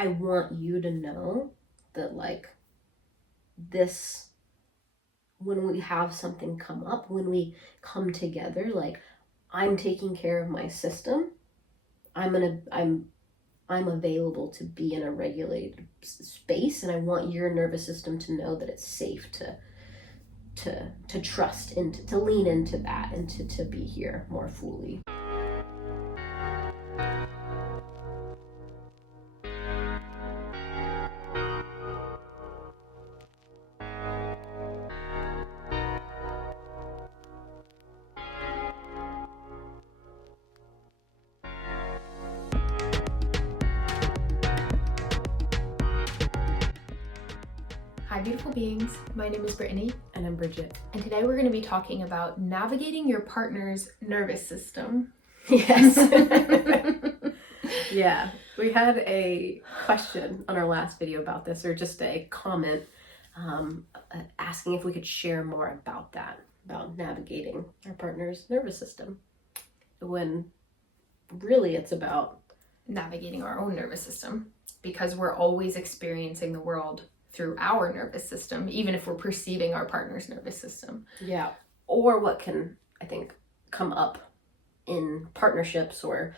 I want you to know that like this, when we have something come up, when we come together, like I'm taking care of my system. I'm available to be in a regulated space, and I want your nervous system to know that it's safe to trust and to lean into that and to be here more fully. Hi beautiful beings, my name is Brittany. And I'm Bridgette. And today we're going to be talking about navigating your partner's nervous system. Yes. Yeah, we had a question on our last video about this, or just a comment asking if we could share more about that, about navigating our partner's nervous system, when really it's about navigating our own nervous system, because we're always experiencing the world through our nervous system, even if we're perceiving our partner's nervous system. Yeah. Or what can, I think, come up in partnerships or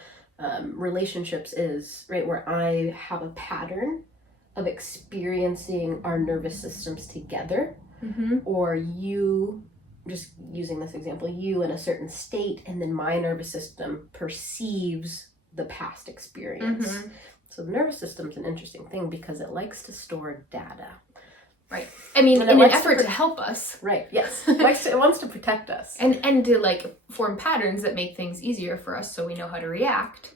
relationships is, right, where I have a pattern of experiencing our nervous systems together, or you, just using this example, you in a certain state, and then my nervous system perceives the past experience. So the nervous system's an interesting thing because it likes to store data. Right. I mean, in an effort to help us. Right, yes. It wants to protect us. And to like form patterns that make things easier for us so we know how to react.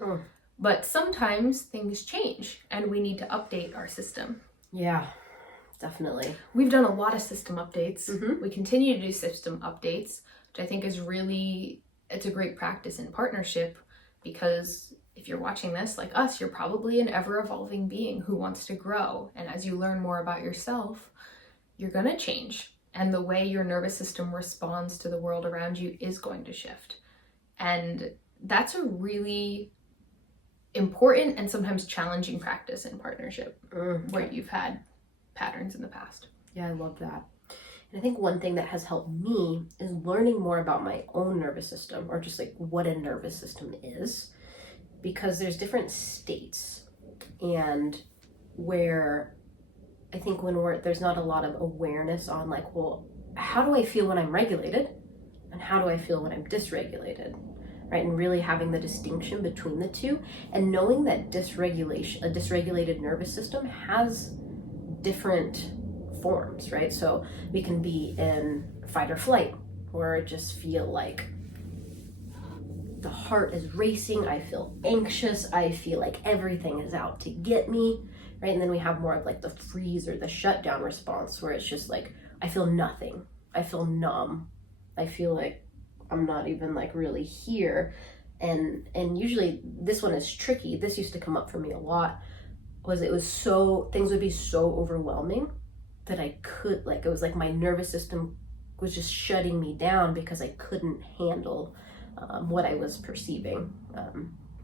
But sometimes things change and we need to update our system. Yeah, definitely. We've done a lot of system updates. We continue to do system updates, which I think is it's a great practice in partnership, because if you're watching this, like us, you're probably an ever-evolving being who wants to grow. And as you learn more about yourself, you're going to change. And the way your nervous system responds to the world around you is going to shift. And that's a really important and sometimes challenging practice in partnership, where you've had patterns in the past. Yeah, I love that. And I think one thing that has helped me is learning more about my own nervous system, or just like what a nervous system is. Because there's different states, and where I think there's not a lot of awareness on like, well, how do I feel when I'm regulated and how do I feel when I'm dysregulated, right? And really having the distinction between the two, and knowing that a dysregulated nervous system has different forms, right? So we can be in fight or flight, or just feel like the heart is racing, I feel anxious, I feel like everything is out to get me, right? And then we have more of like the freeze or the shutdown response, where it's just like, I feel nothing, I feel numb, I feel like I'm not even like really here. And usually this one is tricky. This used to come up for me a lot, things would be so overwhelming that I could, like, it was like my nervous system was just shutting me down because I couldn't handle what I was perceiving.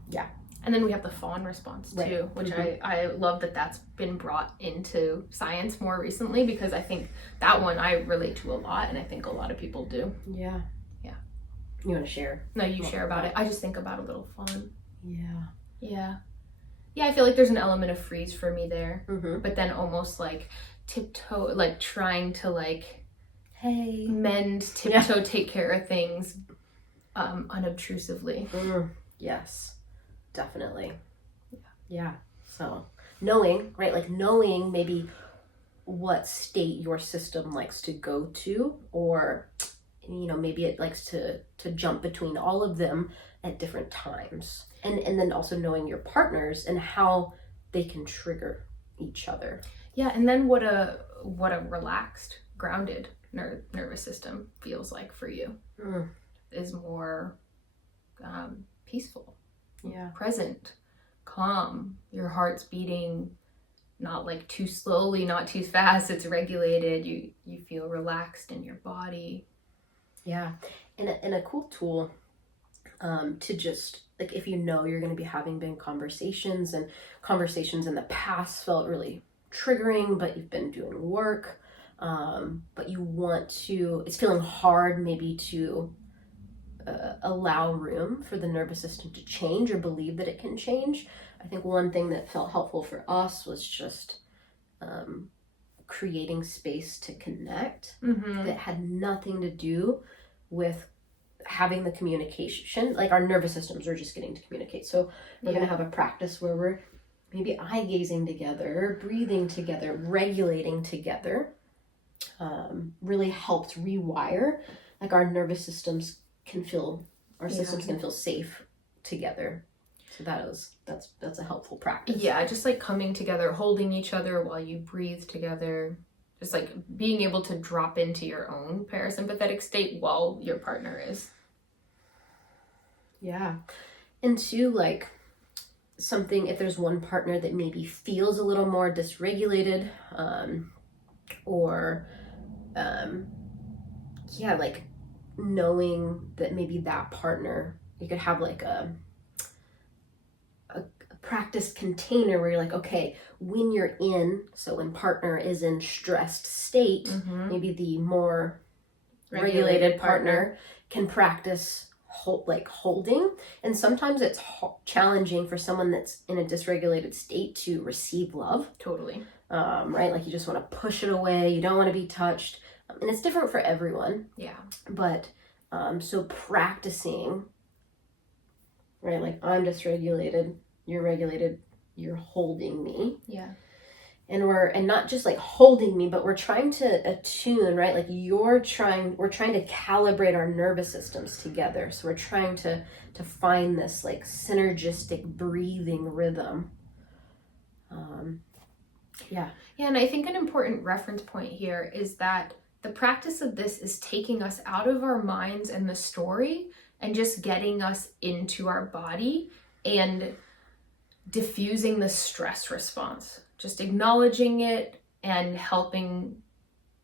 Yeah. And then we have the fawn response too, which I love that that's been brought into science more recently, because I think that one I relate to a lot, and I think a lot of people do. Yeah. Yeah. You want to share? No, you share about it. I just think about a little fawn. Yeah. Yeah. Yeah, I feel like there's an element of freeze for me there, but then almost like tiptoe, like trying to like, hey, mend, tiptoe, take care of things unobtrusively. Yes, definitely. Yeah. So knowing, right, like knowing maybe what state your system likes to go to, or maybe it likes to jump between all of them at different times, and then also knowing your partners and how they can trigger each other. Yeah, and then what a relaxed, grounded nervous system feels like for you. Is more peaceful, present, calm. Your heart's beating not like too slowly, not too fast. It's regulated. You feel relaxed in your body. Yeah, and a cool tool to just, like, if you know you're going to be having big conversations, and conversations in the past felt really triggering, but you've been doing work, but you want to, it's feeling hard maybe to allow room for the nervous system to change or believe that it can change. I think one thing that felt helpful for us was just creating space to connect that had nothing to do with having the communication. Like, our nervous systems are just getting to communicate. So we're going to have a practice where we're maybe eye gazing together, breathing together, regulating together. Really helped rewire, like, our nervous systems can feel, our systems can feel safe together. So that's a helpful practice. Yeah, just like coming together, holding each other while you breathe together, just like being able to drop into your own parasympathetic state while your partner is. Yeah. And two, like, something, if there's one partner that maybe feels a little more dysregulated, or like, knowing that maybe that partner, you could have like a practice container where you're like, okay, when you're in, so when partner is in stressed state, maybe the more regulated partner can practice holding. And sometimes it's challenging for someone that's in a dysregulated state to receive love. Totally. Right? Like, you just want to push it away. You don't want to be touched. And it's different for everyone. Yeah. But so practicing, right? Like, I'm dysregulated, you're regulated, you're holding me. Yeah. And not just like holding me, but we're trying to attune, right? Like, we're trying to calibrate our nervous systems together. So we're trying to find this like synergistic breathing rhythm. Yeah, and I think an important reference point here is that the practice of this is taking us out of our minds and the story and just getting us into our body and diffusing the stress response, just acknowledging it and helping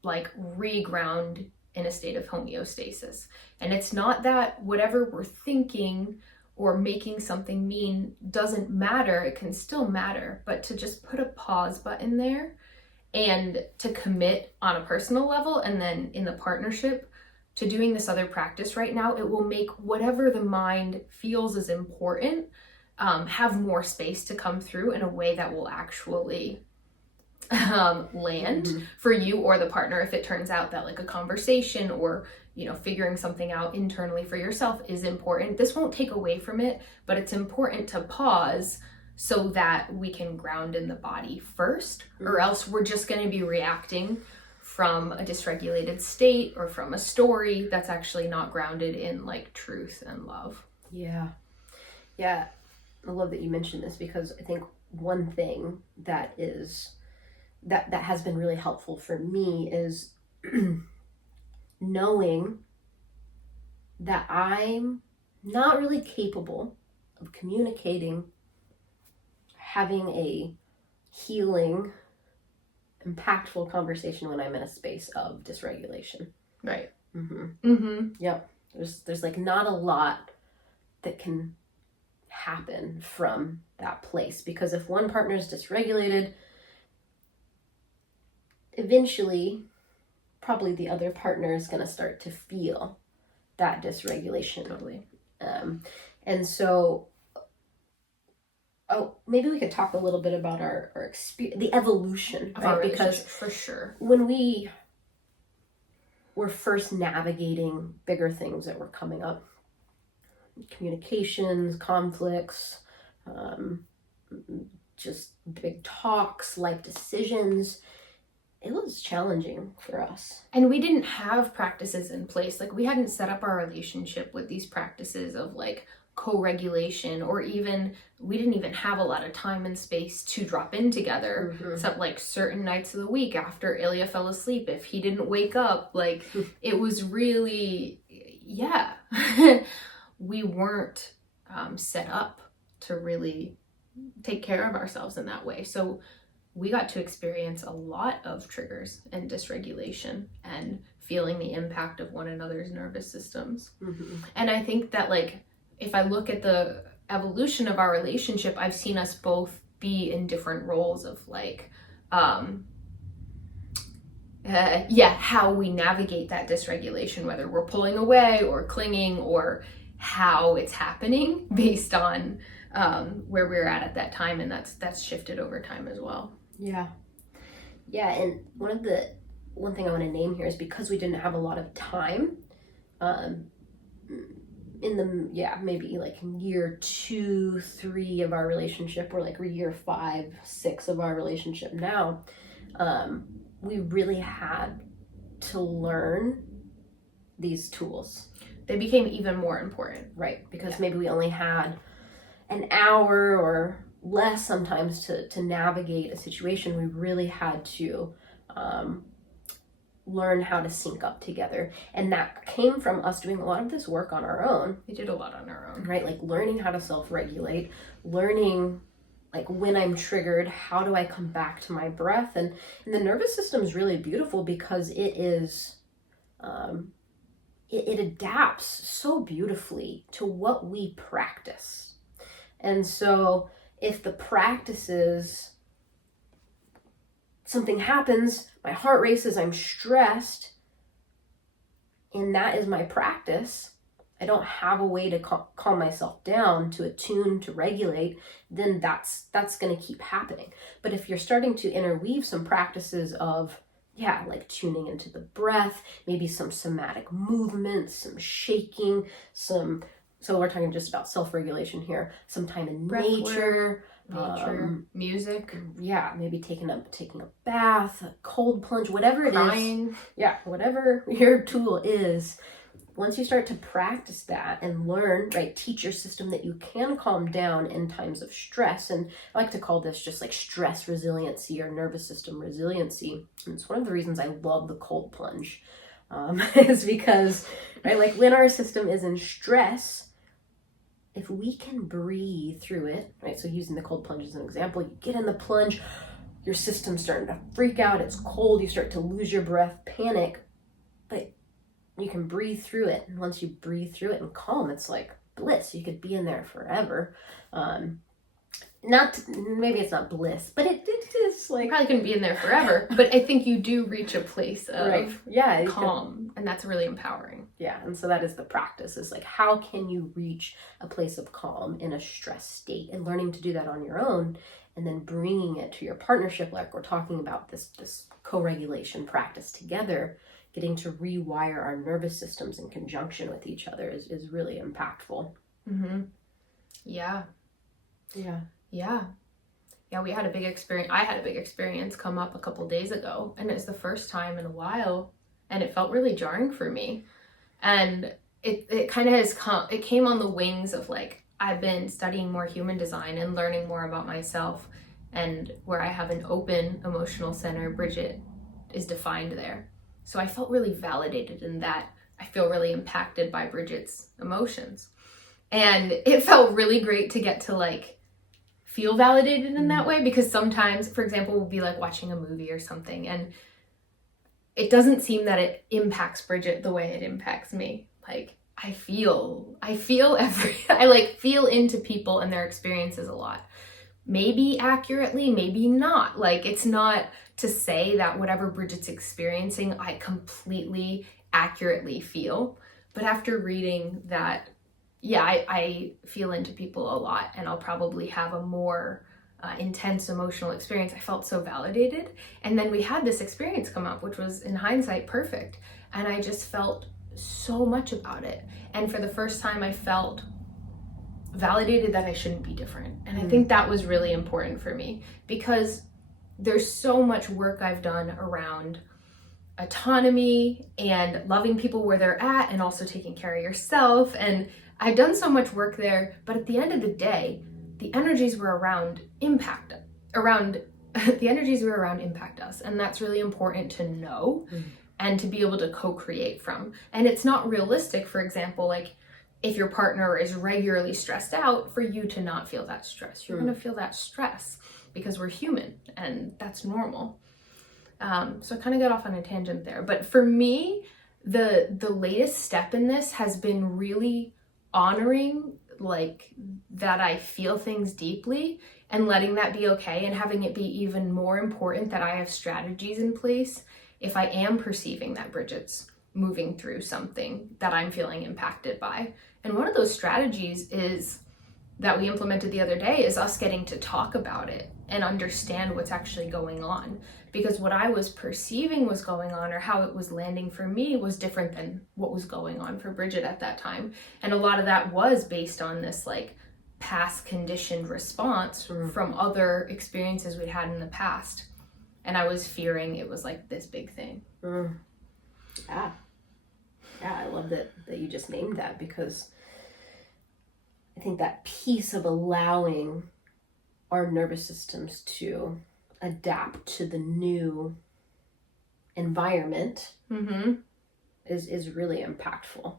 like reground in a state of homeostasis. And it's not that whatever we're thinking or making something mean doesn't matter, it can still matter, but to just put a pause button there and to commit on a personal level, and then in the partnership to doing this other practice right now, it will make whatever the mind feels is important have more space to come through in a way that will actually land for you or the partner. If it turns out that like a conversation or, you know, figuring something out internally for yourself is important, this won't take away from it, but it's important to pause so that we can ground in the body first, or else we're just going to be reacting from a dysregulated state or from a story that's actually not grounded in like truth and love. Yeah. I love that you mentioned this, because I think one thing that has been really helpful for me is knowing that I'm not really capable of communicating, having a healing, impactful conversation when I'm in a space of dysregulation. Right. Yep. There's like not a lot that can happen from that place, because if one partner is dysregulated, eventually probably the other partner is going to start to feel that dysregulation. Totally. And so maybe we could talk a little bit about our experience, the evolution, right? Because for sure, when we were first navigating bigger things that were coming up, communications, conflicts, just big talks, life decisions, it was challenging for us. And we didn't have practices in place. Like, we hadn't set up our relationship with these practices of like co-regulation, or even we didn't even have a lot of time and space to drop in together, except like certain nights of the week after Ilya fell asleep, if he didn't wake up. Like, it was really, we weren't set up to really take care of ourselves in that way. So we got to experience a lot of triggers and dysregulation and feeling the impact of one another's nervous systems. And I think that like if I look at the evolution of our relationship, I've seen us both be in different roles of like, how we navigate that dysregulation, whether we're pulling away or clinging, or how it's happening based on where we're at that time. And that's shifted over time as well. Yeah. Yeah, and one thing I want to name here is because we didn't have a lot of time, maybe like in year 2, 3 of our relationship, or like year 5, 6 of our relationship now, we really had to learn these tools. They became even more important. Right, because maybe we only had an hour or less sometimes to navigate a situation. We really had to learn how to sync up together. And that came from us doing a lot of this work on our own. We did a lot on our own. Right, like learning how to self-regulate, learning like when I'm triggered, how do I come back to my breath? And the nervous system is really beautiful because it is, it adapts so beautifully to what we practice. And so if the practice is something happens, my heart races, I'm stressed, and that is my practice, I don't have a way to calm myself down, to attune, to regulate, then that's going to keep happening. But if you're starting to interweave some practices of, like tuning into the breath, maybe some somatic movements, some shaking, so we're talking just about self-regulation here, some time in nature, music. Yeah, maybe taking a bath, a cold plunge, whatever it Crying. is. Yeah, whatever your tool is. Once you start to practice that and learn, right, teach your system that you can calm down in times of stress. And I like to call this just like stress resiliency or nervous system resiliency. And it's one of the reasons I love the cold plunge, is because, right, like when our system is in stress, if we can breathe through it, right, so using the cold plunge as an example, you get in the plunge, your system's starting to freak out, it's cold, you start to lose your breath, panic, but you can breathe through it. And once you breathe through it and calm, it's like bliss. You could be in there forever. Maybe it's not bliss, but it is like... You probably couldn't be in there forever, but I think you do reach a place of calm, and that's really empowering. Yeah, and so that is the practice, is like, how can you reach a place of calm in a stress state, and learning to do that on your own, and then bringing it to your partnership, like we're talking about this co-regulation practice together. Getting to rewire our nervous systems in conjunction with each other is really impactful. Mm-hmm. Yeah. We had a big experience. I had a big experience come up a couple days ago, and it's the first time in a while, and it felt really jarring for me. And it kind of it came on the wings of like, I've been studying more human design and learning more about myself, and where I have an open emotional center, Bridgette is defined there. So I felt really validated in that. I feel really impacted by Bridgette's emotions. And it felt really great to get to like feel validated in that way, because sometimes, for example, we'll be like watching a movie or something, and it doesn't seem that it impacts Bridgette the way it impacts me. Like I feel I feel into people and their experiences a lot. Maybe accurately, maybe not. Like it's not to say that whatever Bridgette's experiencing, I completely accurately feel. But after reading that, I feel into people a lot, and I'll probably have a more intense emotional experience. I felt so validated. And then we had this experience come up, which was in hindsight perfect. And I just felt so much about it. And for the first time, I felt validated that I shouldn't be different. And I think that was really important for me, because there's so much work I've done around autonomy and loving people where they're at, and also taking care of yourself. And I've done so much work there, but at the end of the day, the energies were around impact us. And that's really important to know and to be able to co-create from. And it's not realistic, for example, like if your partner is regularly stressed out, for you to not feel that stress. You're going to feel that stress because we're human, and that's normal. So I kind of got off on a tangent there. But for me, the latest step in this has been really honoring like that I feel things deeply, and letting that be okay, and having it be even more important that I have strategies in place if I am perceiving that Bridgette's moving through something that I'm feeling impacted by. And one of those strategies is that we implemented the other day is us getting to talk about it and understand what's actually going on. Because what I was perceiving was going on, or how it was landing for me, was different than what was going on for Bridgette at that time. And a lot of that was based on this like past conditioned response from other experiences we'd had in the past. And I was fearing it was like this big thing. Yeah, I love that you just named that, because I think that piece of allowing our nervous systems to adapt to the new environment is really impactful.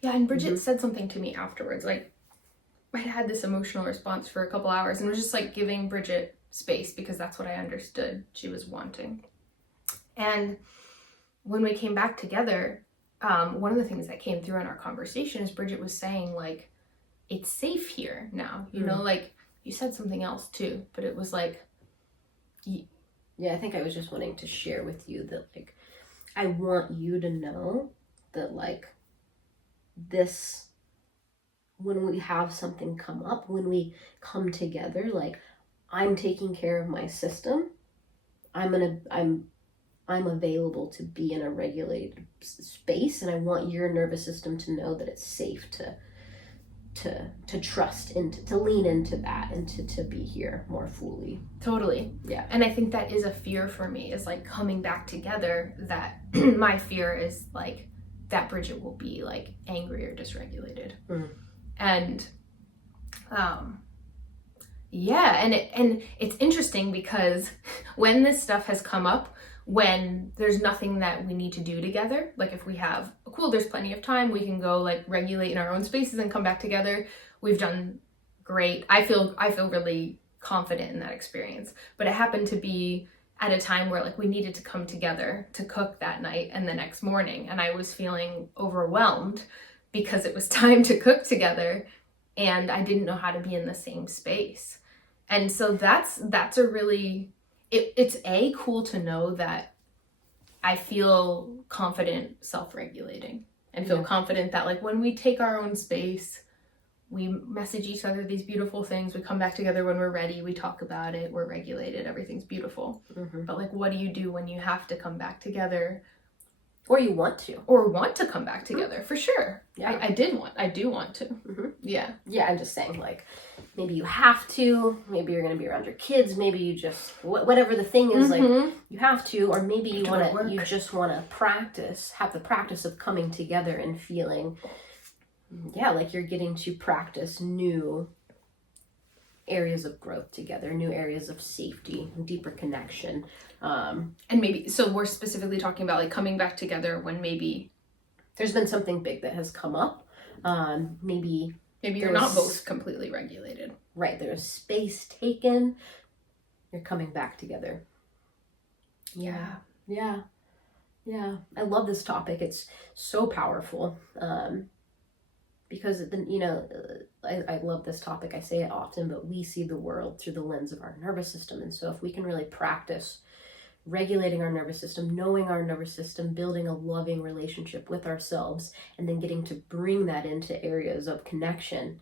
Yeah, and Bridgette said something to me afterwards. Like, I had this emotional response for a couple hours, and it was just like giving Bridgette space, because that's what I understood she was wanting. And when we came back together, one of the things that came through in our conversation is Bridgette was saying, like, it's safe here now, you know, like, you said something else too, but it was like, yeah, I think I was just wanting to share with you that, like, I want you to know that, like, this, when we have something come up, when we come together, like, I'm taking care of my system. I'm available to be in a regulated space, and I want your nervous system to know that it's safe to trust and to lean into that, and to be here more fully. Totally. Yeah. And I think that is a fear for me, is like coming back together, that my fear is like that Bridgette will be like angry or dysregulated. And yeah, and it's interesting because when this stuff has come up, when there's nothing that we need to do together, like if we have, cool, there's plenty of time, we can go like regulate in our own spaces and come back together, we've done great. I feel really confident in that experience. But it happened to be at a time where like we needed to come together to cook that night and the next morning, and I was feeling overwhelmed because it was time to cook together and I didn't know how to be in the same space. And so that's a really, it's cool to know that I feel confident self-regulating, and feel confident that like when we take our own space, we message each other these beautiful things, we come back together when we're ready, we talk about it, we're regulated, everything's beautiful. But like, what do you do when you have to come back together? Or you want to. Or want to come back together, for sure. Yeah. I do want to. Yeah. Yeah, I'm just saying, like, maybe you have to, maybe you're going to be around your kids, maybe you just, whatever the thing is, like, you have to, or maybe you just want to practice, have the practice of coming together and feeling, yeah, like you're getting to practice new areas of growth together, new areas of safety, deeper connection. And maybe, so we're specifically talking about like coming back together when maybe there's been something big that has come up. Maybe you're not both completely regulated. Right, there's space taken. You're coming back together. Yeah. I love this topic. It's so powerful. Because, you know, I love this topic. I say it often, but we see the world through the lens of our nervous system. And so if we can really practice regulating our nervous system, knowing our nervous system, building a loving relationship with ourselves, and then getting to bring that into areas of connection,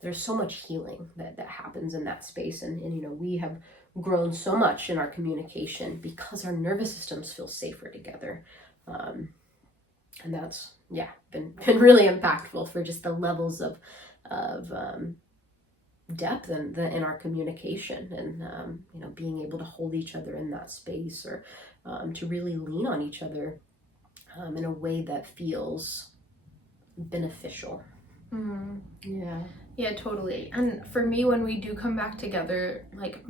there's so much healing that happens in that space. And you know, we have grown so much in our communication because our nervous systems feel safer together. And that's, been really impactful for just the levels of depth in our communication, and you know, being able to hold each other in that space, or to really lean on each other in a way that feels beneficial. Yeah, totally. And for me, when we do come back together, like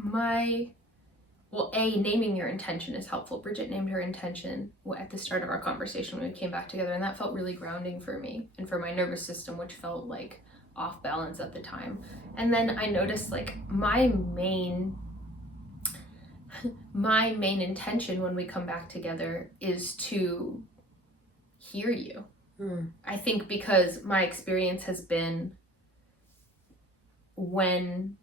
naming your intention is helpful. Bridgette named her intention at the start of our conversation when we came back together, and that felt really grounding for me and for my nervous system, which felt like off balance at the time. And then I noticed like my main intention when we come back together is to hear you. I think because my experience has been when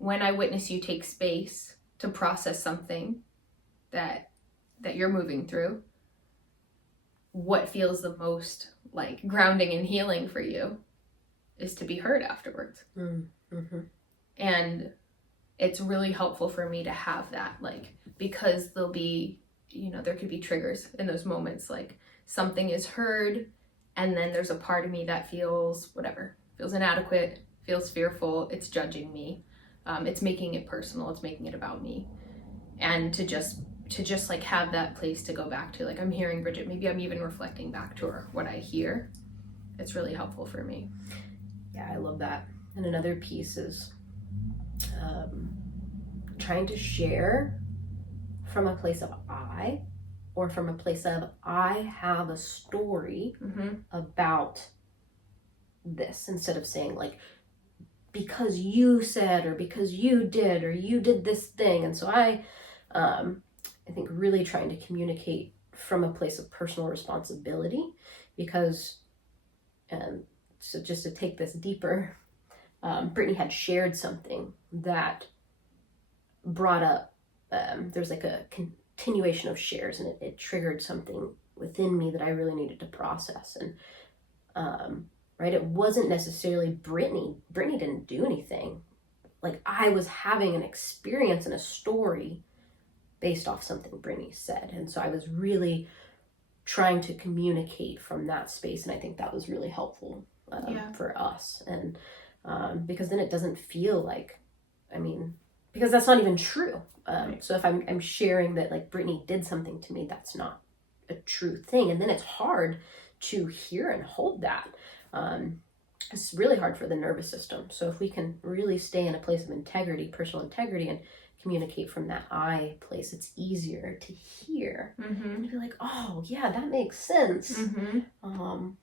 I witness you take space to process something that you're moving through, what feels the most like grounding and healing for you is to be heard afterwards. Mm-hmm. And it's really helpful for me to have that, like, because there'll be, there could be triggers in those moments, like something is heard and then there's a part of me that feels inadequate, feels fearful, it's judging me, it's making it personal, it's making it about me. And to just like have that place to go back to, like, I'm hearing Bridgette, maybe I'm even reflecting back to her what I hear. It's really helpful for me. Yeah, I love that. And another piece is trying to share from a place of I, or from a place of I have a story about this, instead of saying like, because you said, or because you did, or you did this thing. And so I think really trying to communicate from a place of personal responsibility, because, and so just to take this deeper, Brittany had shared something that brought up, there's like a continuation of shares, and it triggered something within me that I really needed to process. And right, it wasn't necessarily Brittany didn't do anything. Like, I was having an experience and a story based off something Brittany said, and so I was really trying to communicate from that space, and I think that was really helpful for us. And because then it doesn't feel like, because that's not even true. Right. So if I'm sharing that like Brittany did something to me, that's not a true thing, and then it's hard to hear and hold that. It's really hard for the nervous system. So if we can really stay in a place of integrity, personal integrity, and communicate from that I place, it's easier to hear and be like, oh yeah, that makes sense.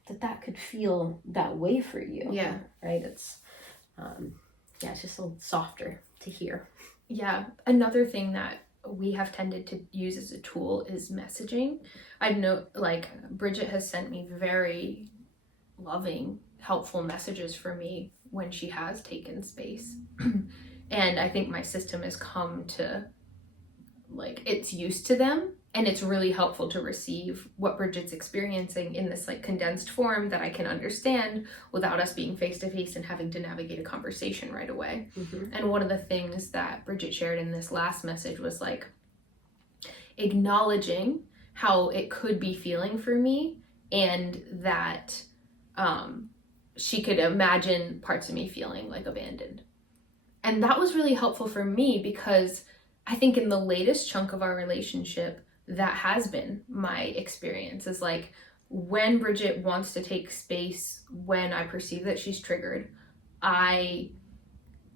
That could feel that way for you. Yeah. Right. It's it's just a little softer to hear. Yeah. Another thing that we have tended to use as a tool is messaging. I know, like, Bridgette has sent me very loving, helpful messages for me when she has taken space. And I think my system has come to, like, it's used to them, and it's really helpful to receive what Bridgette's experiencing in this like condensed form that I can understand without us being face to face and having to navigate a conversation right away. And one of the things that Bridgette shared in this last message was like acknowledging how it could be feeling for me, and that she could imagine parts of me feeling like abandoned. And that was really helpful for me, because I think in the latest chunk of our relationship, that has been my experience, is like when Bridgette wants to take space, when I perceive that she's triggered, I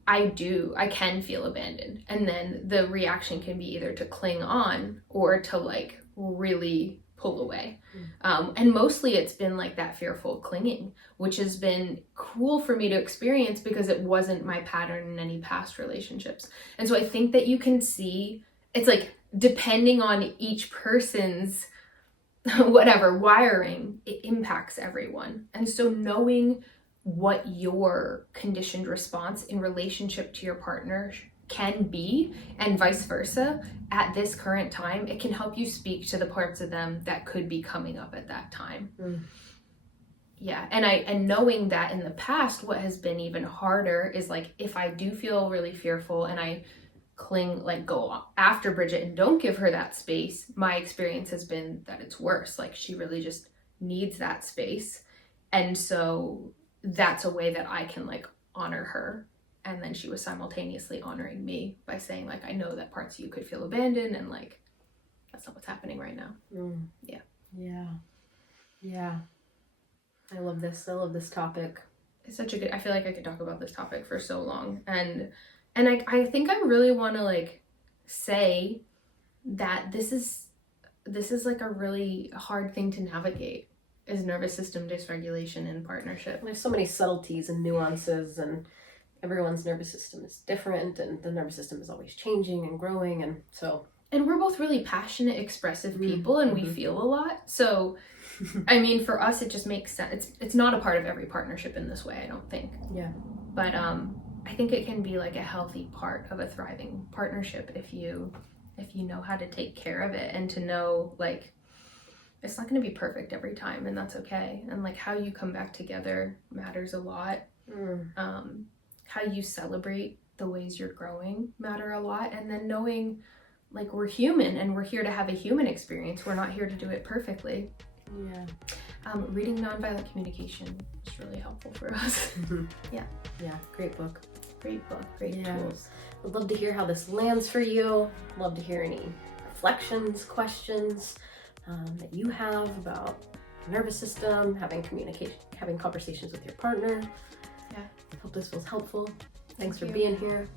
can feel abandoned. And then the reaction can be either to cling on or to like really pull away. And mostly it's been like that fearful clinging, which has been cool for me to experience because it wasn't my pattern in any past relationships. And so I think that you can see, it's like depending on each person's whatever wiring, it impacts everyone. And so knowing what your conditioned response in relationship to your partner can be, and vice versa, at this current time, it can help you speak to the parts of them that could be coming up at that time. Yeah, and knowing that in the past, what has been even harder is like, if I do feel really fearful and I cling, like go after Bridgette and don't give her that space, my experience has been that it's worse. Like, she really just needs that space. And so that's a way that I can like honor her. And then she was simultaneously honoring me by saying like, I know that parts of you could feel abandoned, and like, that's not what's happening right now. Yeah. I love this topic. It's such a good, I feel like I could talk about this topic for so long. And I think I really want to like say that this is like a really hard thing to navigate, is nervous system dysregulation in partnership. There's so many subtleties and nuances, and everyone's nervous system is different, and the nervous system is always changing and growing. And so, and we're both really passionate, expressive people, and we feel a lot. So I mean, for us, it just makes sense. It's not a part of every partnership in this way, I don't think. Yeah. But I think it can be like a healthy part of a thriving partnership if you know how to take care of it, and to know like it's not going to be perfect every time, and that's okay. And like how you come back together matters a lot. How you celebrate the ways you're growing matter a lot. And then knowing like we're human and we're here to have a human experience. We're not here to do it perfectly. Yeah. Reading Nonviolent Communication is really helpful for us. Yeah. Yeah, great book. Great book, great tools. I'd love to hear how this lands for you. Love to hear any reflections, questions that you have about nervous system, having conversations with your partner. Yeah. I hope this was helpful. Thanks for being here.